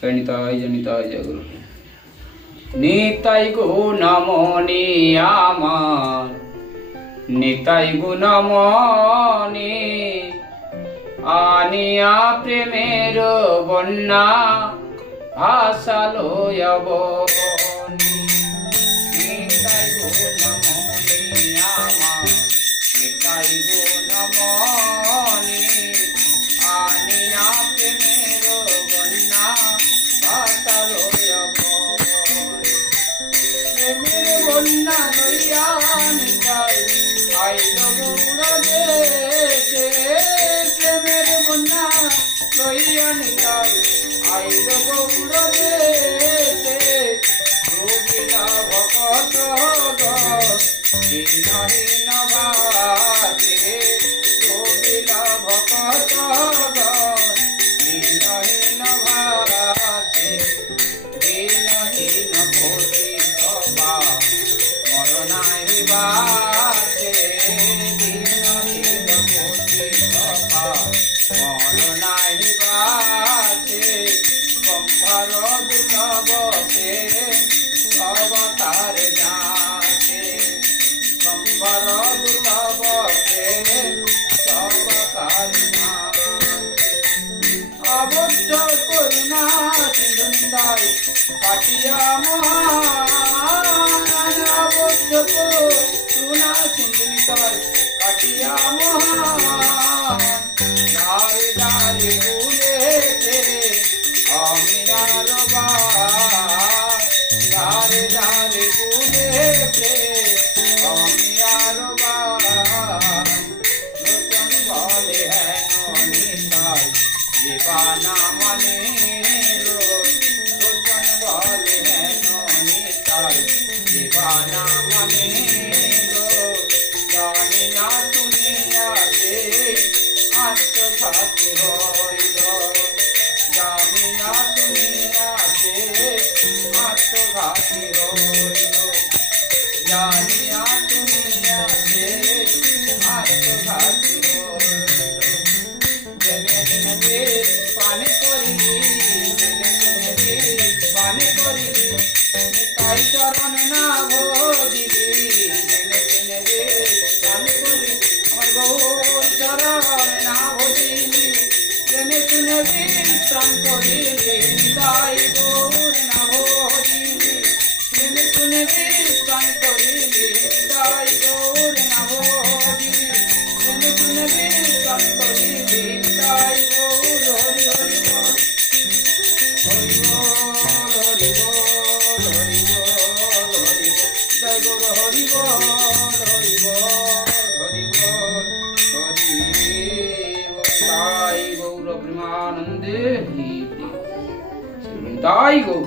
জয় গুরু। নিতাই গুণমণি আমার, নিতাই গুণমণি, আনিয়া প্রেমের বন্যা ভাসালো অবনী। নিতাই গুণমণি আমার, নিতাই গুণমণি, আনিয়া প্রেমের বন্যা ভাসালো অবনী। প্রেমের বন্যা লইয়া নিতাই আইল গৌর দেশে, প্রেমের বন্যা লইয়া নিতাই আইল গৌর দেশে। ডুবিলা ভকত দীনহীন ভাবে, ডুবিলা ভকত দীনহীন ভাবে। দীনহীন পতিত মর নাই বাসে, দীনহীন পতিত মর নাই বাসে। কম্ভর দুর্লভ প্রেম অবতার যাচে, কম্ভর দুর্লভ প্রেম অবতার যাচে। অবদ্ধ করুণা সিন্ধু নিতাই কাটিয়া মহান, অবদ্ধ করুণা সিন্ধু নিতাই কাটিয়া মহান। দ্বারে দ্বারে বুলেছে অমিনার বাস, দ্বারে দ্বারে বুলেছে অমিনার বাস। লোচন বলে হেন নিতাই জীবানা মানে, লোচন বলে হেন নিতাই জীবানা মানে। জানি না তুমি আগে আত্মঘাতী হইল, জানি না তুমি আগে আত্মঘাতী হইল, জানি না তুমি আগে আত্মঘাতী হইল। জেনে জেনে পানে করিলি, জেনে জেনে পানে করিলি, নিতাই চরণ না ভজিলি। জেনে জেনে পানে করিলি, আমার গৌর চরণ না ভজিলি। জেনে শুনে প্রাণ করিলি, নিতাই গৌর না ভজিলি। জেনে শুনে প্রাণ করিলি, নিতাই গৌর না ভজিলি। জেনে শুনে প্রাণ করিলি, নিতাই গৌর। হরি হরি বল, হরি বল, হরি বল, হরি বল, হরি বল। জয় গৌর হরি বল, হরি বল, হরি বল, হরি বল। তাই গৌর প্রেমানন্দে হরি, তাই গৌর।